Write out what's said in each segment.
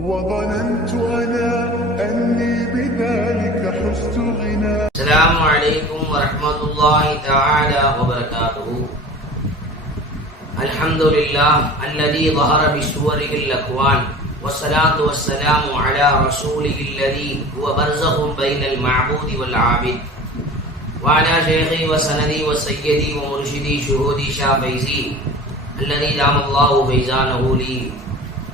وظننت أنا أني بذلك حزت غنى. السلام عليكم ورحمة الله تعالى وبركاته. الحمد لله الذي ظهر بسورة الأكوان والصلاة والسلام على رسوله الذي هو برزخ بين المعبود والعابد. وعلى شيخي وسندي وسيدي ومرشدي شهودي شافيزي الذي دام الله فيزانه لي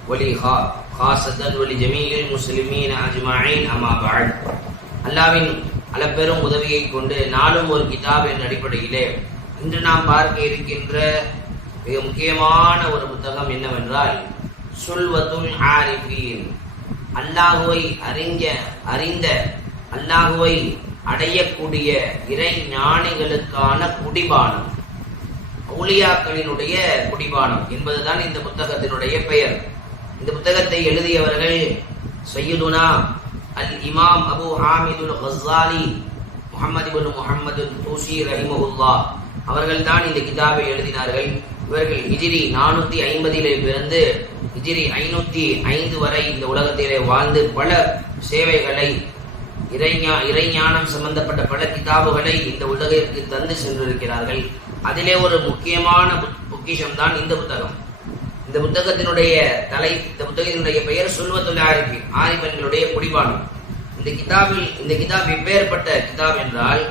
ولي خا- خاصة ولجميع المسلمين أجمعين أما بعد அல்லாவின் அளப்பெரும் உதவியை கொண்டு நாளும் ஒரு கிதாபின் அடிப்படையிலே இன்று நாம் பார்க்க இருக்கின்ற மிக முக்கியமான ஒரு புத்தகம் என்னவென்றால் சுல்வத்துல் ஆரிஃபீன் அல்லாஹுவை அறிஞ்ச அறிந்த அல்லாஹுவை அடையக்கூடிய இறை ஞானிகளுக்கான குடிபானம் அவுலியாக்களினுடைய குடிபானம் என்பதுதான் இந்த புத்தகத்தினுடைய பெயர் இந்த புத்தகத்தை எழுதியவர்கள் சையதுனா அல் இமாம் அபு ஹாமிதுல் ஹஸ்ஸாலி முகமது பின் முகமது தூசி ரஹிமஹுல்லா. அவர்கள் தான் இந்த கிதாபை எழுதினார்கள். இவர்கள் ஹிஜ்ரி நானூத்தி ஐம்பதிலே பிறந்து ஹிஜ்ரி ஐநூத்தி ஐந்து வரை இந்த உலகத்திலே வாழ்ந்து பல சேவைகளை இறைஞா இறைஞானம் சம்பந்தப்பட்ட பல கிதாபுகளை இந்த உலகிற்கு தந்து சென்றிருக்கிறார்கள். அதிலே ஒரு முக்கியமான பொக்கிஷம் தான் இந்த புத்தகம். இந்த புத்தகத்தினுடைய தலை இந்த புத்தகத்தினுடைய பெயர் சுல்வத்துல் ஆரிஃபி ஆரிஃபன்களுடைய குடிபானம் இந்த கிதாபில் இந்த கிதாப் எப்பேற்பட்ட கிதாப் என்றால்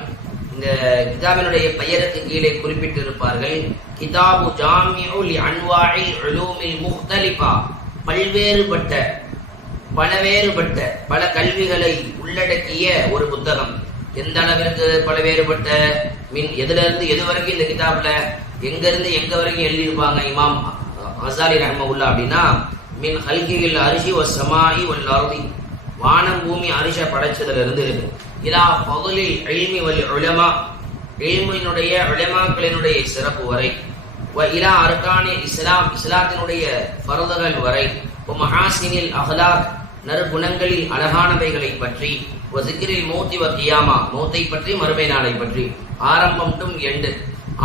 இந்த கிதாபினுடைய பெயருக்கு கீழே குறிப்பிட்டிருப்பார்கள் கிதாபு ஜாமியுல் லி அன்வாஇல் உலூமில் முக்தலிஃபா பல்வேறுபட்ட பலவேறுபட்ட பல கல்விகளை உள்ளடக்கிய ஒரு புத்தகம். எந்த அளவிற்கு பலவேறுபட்ட? மின் எதுல இருந்து எது வரைக்கும் இந்த கிதாப்ல எங்க இருந்து எங்க வரைக்கும் எழுதியிருப்பாங்க இமாம்? ஹசாலி ரஹ்மவுல்லா அப்படின்னா மின் ஹல்கியில் அரிசி ஒ சமாயி ஒல் அருதி. வானம் பூமி அரிச படைச்சதுல இருந்து இலா பகுலில் எல்மி வல் உலமா எல்மினுடைய உலமாக்களினுடைய சிறப்பு வரை. வ இலா அர்கானி இஸ்லாம் இஸ்லாத்தினுடைய பருதகள் வரை. வ மஹாசினில் அஹ்லாக் நற்குணங்களில் அழகானவைகளை பற்றி. ஒரு சிக்கிரில் மௌத்தி வ கியாமா மௌத்தை பற்றி மறுமை நாளை பற்றி. ஆரம்பம் டும் எண்டு.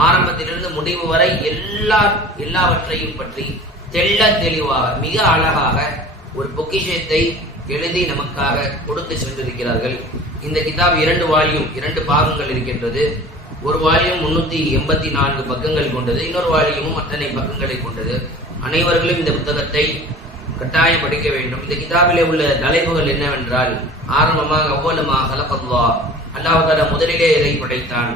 ஆரம்பத்திலிருந்து முடிவு வரை எல்லா எல்லாவற்றையும் பற்றி தெள்ள தெளிவாக மிக அழகாக ஒரு பொக்கிஷத்தை எழுதி நமக்காக கொடுத்து சென்றிருக்கிறார்கள். இந்த கிதாப் இரண்டு வால்யூம் இரண்டு பாகங்கள் இருக்கின்றது. ஒரு வால்யூம் முன்னூத்தி எண்பத்தி நான்கு பக்கங்கள் கொண்டது இன்னொரு வால்யூமும் அத்தனை பக்கங்களை கொண்டது. அனைவர்களும் இந்த புத்தகத்தை கட்டாயம் படிக்க வேண்டும். இந்த கிதாபிலே உள்ள தலைப்புகள் என்னவென்றால் ஆரம்பமாக அவ்வளமாக அல்லாஹால முதலிலே இதை படைத்தான்.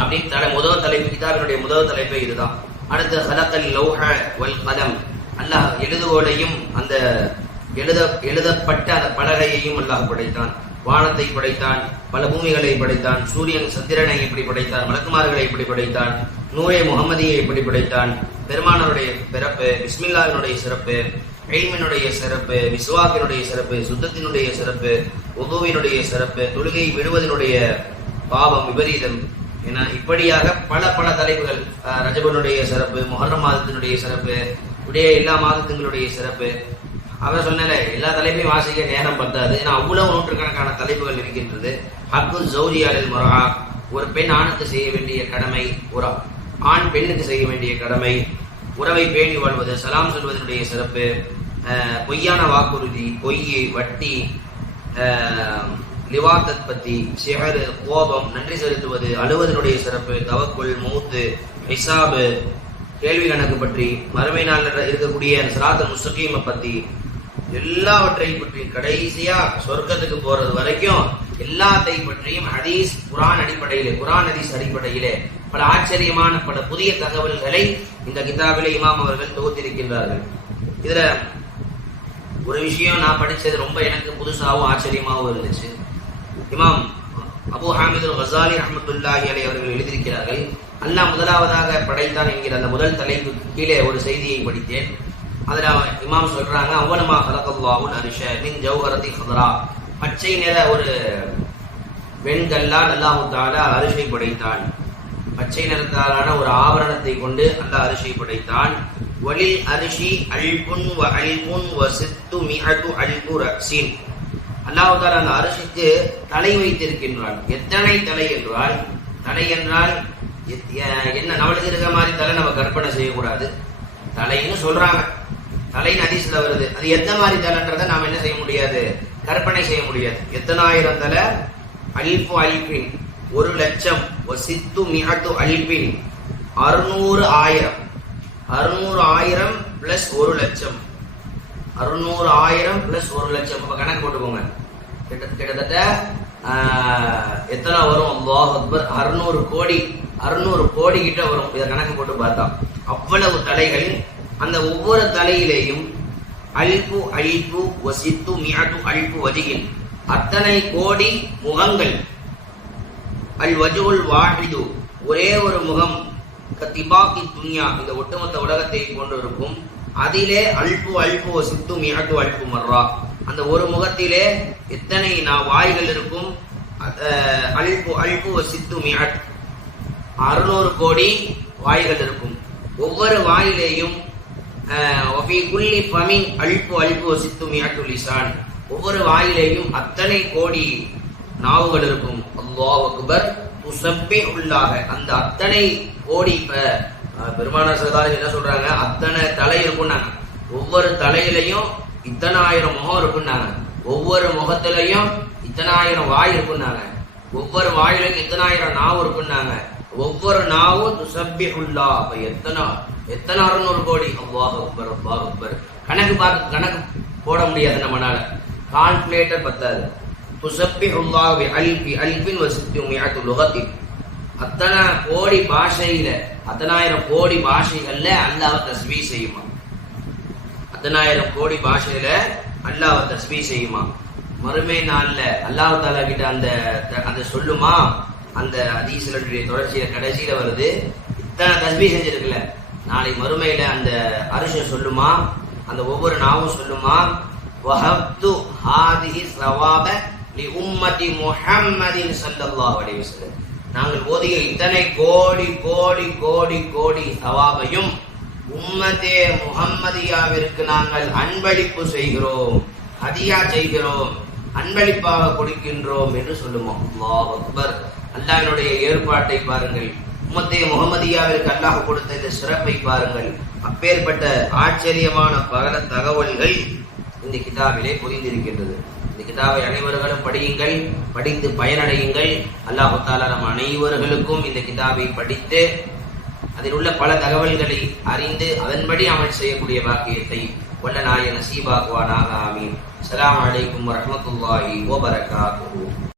அப்படின்னு தலை முதல் தலைப்பு கிதாபினுடைய முதல் தலைப்பே இதுதான். அடுத்து ஹலக்கல் லௌஹ வல் கலம் அல்லாஹ் எழுதுகோலையும் அந்த எழுத எழுதப்பட்ட அந்த பலகையையும் அல்லாஹ் படைத்தான். வானத்தை படைத்தான் பல பூமிகளை படைத்தான் சூரியன் சந்திரனை எப்படி படைத்தான் மலக்குமார்களை எப்படி படைத்தான் நூரே முகமதியை எப்படி படைத்தான் பெருமானருடைய பிறப்பு பிஸ்மில்லாவினுடைய சிறப்பு எய்மினுடைய சிறப்பு விஸ்வாக்கினுடைய சிறப்பு சுத்தத்தினுடைய சிறப்பு உதுவினுடைய சிறப்பு தொழுகை விடுவதனுடைய பாவம் விபரீதம் ஏன்னா இப்படியாக பல பல தலைப்புகள் ரஜபனுடைய சிறப்பு முஹர்ரம் மாதத்தினுடைய சிறப்பு இப்படியே எல்லா மாதத்துங்களுடைய சிறப்பு. அவர் சொன்னல எல்லா தலைப்பையும் வாசிக்க நேரம் பத்தாது. ஏன்னா அவ்வளவு நூற்றுக்கணக்கான தலைப்புகள் இருக்கின்றது. ஹக்கு ஜௌரியாலில் முரஹா. ஒரு பெண் ஆணுக்கு செய்ய வேண்டிய கடமை ஒரு ஆண் பெண்ணுக்கு செய்ய வேண்டிய கடமை. உறவை பேணி வாழ்வது சலாம் சொல்வதனுடைய சிறப்பு. பொய்யான வாக்குறுதி பொய் வட்டி லிவாத்தத் பத்தி சிஹர் கோபம் நன்றி செலுத்துவது அழுவதனுடைய சிறப்பு தவக்குள் மூத்து ஹிசாபு கேள்வி கணக்கு பற்றி மறுமை நாளில் இருக்கக்கூடிய சிராத்த முஸ்தகீமை பத்தி எல்லாவற்றையும் பற்றி கடைசியா சொர்க்கத்துக்கு போறது வரைக்கும் எல்லாத்தையும் பற்றியும் ஹதீஸ் குரான் அடிப்படையிலே குரான் ஹதீஸ் அடிப்படையிலே பல ஆச்சரியமான பல புதிய தகவல்களை இந்த கிதாபிலே இமாம் அவர்கள் தொகுத்திருக்கின்றார்கள். இதுல ஒரு விஷயம் நான் படிச்சது ரொம்ப எனக்கு புதுசாகவும் ஆச்சரியமாகவும் இருந்துச்சு. இமாம் அபு ஹாமிது ஹசாலி ரஹமத்துல்லாஹி அலை அவர்கள் எழுதியிருக்கிறார்கள் அல்லாஹ் முதலாவதாக படைத்தான் என்கிற அந்த முதல் தலைப்புக்கு கீழே ஒரு செய்தியை படித்தேன். அதுல அவன் இமாம் சொல்றாங்க அவ்வளமா ஹலகல்லாவும் அரிஷ மின் ஜௌஹரதி ஹதரா. பச்சை நிற ஒரு வெண்கல்லால் அல்லாஹு தாலா அரிசை படைத்தான். பச்சை நிறத்தாலான ஒரு ஆபரணத்தை கொண்டு அல்லாஹ் அரிசை படைத்தான். வலில் அரிசி அல்புன் வ அல்புன் வ சித்து மிஹது அல்பு ரக்சின் அல்லாஹ் அரசுக்கு அந்த தலை வைத்திருக்கின்றான். எத்தனை தலை என்றால் தலை என்றால் எத்- என்ன நம்மளுக்கு இருக்கிற மாதிரி தலை நம்ம கற்பனை செய்யக்கூடாது. தலைன்னு சொல்றாங்க. தலைன்னு அதிசல வருது. அது எந்த மாதிரி தலைன்றதை நாம என்ன செய்ய முடியாது? கற்பனை செய்ய முடியாது. எத்தனாயிரம் தலை? அல்பு அல்பின் ஒரு லட்சம். சித்து மிகத்து அல்பின் அறுநூறு ஆயிரம். அறுநூறு ஆயிரம் பிளஸ் ஒரு லட்சம். அறுநூறு ஆயிரம் பிளஸ் ஒரு லட்சம். அப்ப கணக்கு போட்டுக்கோங்க. கிட்ட கிட்டத்தட்ட எத்தனை வரும்? அல்லாஹ் அக்பர். அறுநூறு கோடி அறுநூறு கோடி கிட்ட வரும். இதை கணக்கு போட்டு பார்த்தா. அவ்வளவு தலைகள் அந்த ஒவ்வொரு தலையிலேயும் அல்பு அல்பு வசித்து மியது அல்பு வஜிகின். அத்தனை கோடி முகங்கள். அல் வஜுல் வாஹிது. ஒரே ஒரு முகம். கத்திபாக்கி துன்யா இந்த ஒட்டுமொத்த உலகத்தை கொண்டு இருக்கும் அதிலே அல்பு அல்பு சித்து மிகட்டு அல்பு மர்ரா அந்த ஒரு முகத்திலே எத்தனை நான் வாய்கள் இருக்கும்? அல்பு அல்பு சித்து மிகட் அறுநூறு கோடி வாய்கள் இருக்கும். ஒவ்வொரு வாயிலேயும் குல்லி ஃபமின் அல்பு அல்பு சித்து மிகட்டு லிசான். ஒவ்வொரு வாயிலேயும் அத்தனை கோடி நாவுகள் இருக்கும். அல்லாஹ் அக்பர் உள்ளாக அந்த அத்தனை கோடி இப்ப அஹ், பெருமானார் சரதாரி என்ன சொல்றாங்க? அத்தனை தலை இருக்கும்னாங்க ஒவ்வொரு தலையிலையும் இத்தனை ஆயிரம் முகம் இருக்கும்னாங்க ஒவ்வொரு முகத்திலையும் இத்தனை ஆயிரம் வாய் இருக்கும்னாங்க ஒவ்வொரு வாயிலையும் இத்தனை ஆயிரம் நாவு இருக்கும்னாங்க ஒவ்வொரு நாவும் துசப்பிஹுல்லா. அப்ப எத்தனை எத்தனை அறுநூறு கோடி? அல்லாஹ் அக்பர் அல்லாஹ் அக்பர். கணக்கு பார்க்க கணக்கு போட முடியாது நம்மளால கால்குலேட்டர் பத்தாது. துசப்பி பி அல்பி அல்பின் வசித்து மியத்து லுகத்தின் அத்தனை கோடி பாஷையில அத்தனாயிரம் கோடி பாஷைகள்ல அல்லாஹ் தஸ்பீ செய்யுமா? அத்தனாயிரம் கோடி பாஷையில அல்லாஹ் தஸ்பீ செய்யுமா? மறுமை நாள்ல அல்லாஹ் தாலா கிட்ட அந்த அந்த சொல்லுமா? அந்த அதீசனுடைய தொடர்ச்சியில கடைசியில வருது. இத்தனை தஸ்பீ செஞ்சிருக்குல்ல நாளை மறுமையில அந்த அரிச சொல்லுமா? அந்த ஒவ்வொரு நாவும் சொல்லுமா? வஹப்து ஹாதிஹி ஸவாப லி உம்மதி முஹம்மதின் ஸல்லல்லாஹு அலைஹி வஸல்லம். நாங்கள் ஓதிய இத்தனை கோடி கோடி கோடி கோடி சவாபையும் உம்மதே முகம்மதியாவிற்கு நாங்கள் அன்பளிப்பு செய்கிறோம் ஹதியா செய்கிறோம் அன்பளிப்பாக கொடுக்கின்றோம் என்று சொல்லுவோம் அல்லாஹ் அக்பர். அல்லாஹினுடைய ஏற்பாட்டை பாருங்கள். உம்மத்தே முகமதியாவிற்கு அல்லாஹ் கொடுத்த இந்த சிறப்பை பாருங்கள். அப்பேற்பட்ட ஆச்சரியமான பல தகவல்கள் இந்த கிதாபிலே புரிந்திருக்கின்றது கிதாபை அனைவர்களும் படியுங்கள் படித்து பயனடையுங்கள் அல்லாஹு தாலா நம் அனைவர்களுக்கும் இந்த கிதாபை படித்து அதில் உள்ள பல தகவல்களை அறிந்து அதன்படி அமல் செய்யக்கூடிய வாக்கியத்தை வல்ல நாய நசீபாக்குவானாக ஆமீன் அலாம் அலைக்கும் வரஹ்மத்துல்லாஹி வபரகாத்துஹு